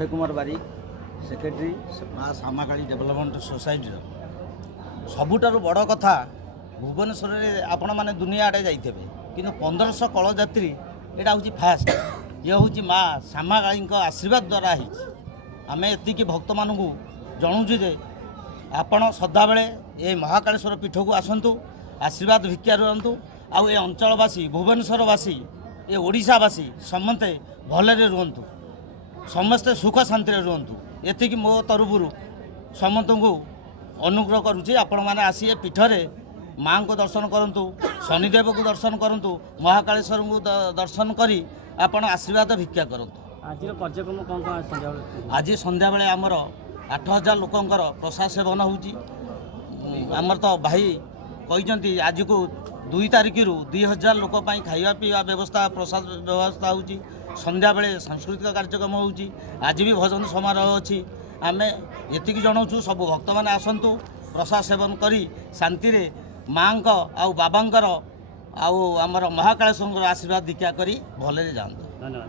अक्षय कुमार बारिक secretary माँ सामाकाली development society सबुठार बड़ कथा भुवनेश्वर आपण मैंने दुनिया आड़े जाइए कि 1500 कलयात्री यहाँ हूँ फास्ट ये हूँ माँ सामाकाली आशीर्वाद द्वारा आम एति भक्त मानू जनाऊँ जे आपण सदाबले ये महाकालेश्वर पीठ को आसतु आशीर्वाद भिक्षा रुहतु आउ ये अंचलवासी भुवनेश्वरवासी ये ओडिशावासी समस्ते भलरे रुहतु समस्ते सुख शांति रुहतु एति मो तरफ समस्त को अनुग्रह करुच्ची आपण मैंने आसी ए पीठरे माँ को दर्शन करूँ शनिदेव को दर्शन करूँ महाकालेश्वर को दर्शन करी आपण आशीर्वाद भिक्षा करूँ। आज कार्यक्रम कौन कौन आज संध्या बेले आमर 8000 लोकंकर प्रसाद सेवन होची आमर तो भाई कहते आज को 2 तारिख 2000 लोक खाଇବା पीवा व्यवस्था प्रसाद व्यवस्था होची संध्या बेले सांस्कृतिक कार्यक्रम होची आज भी भजन समारोह अच्छी आम ये जनाऊँ सब भक्त मैंने आसतु प्रसाद सेवन करी शांति रे माँ आउ बाबांकर आउ आमर महाकालेश्वर आशीर्वाद दीक्षा करी भलरे जातु। धन्यवाद।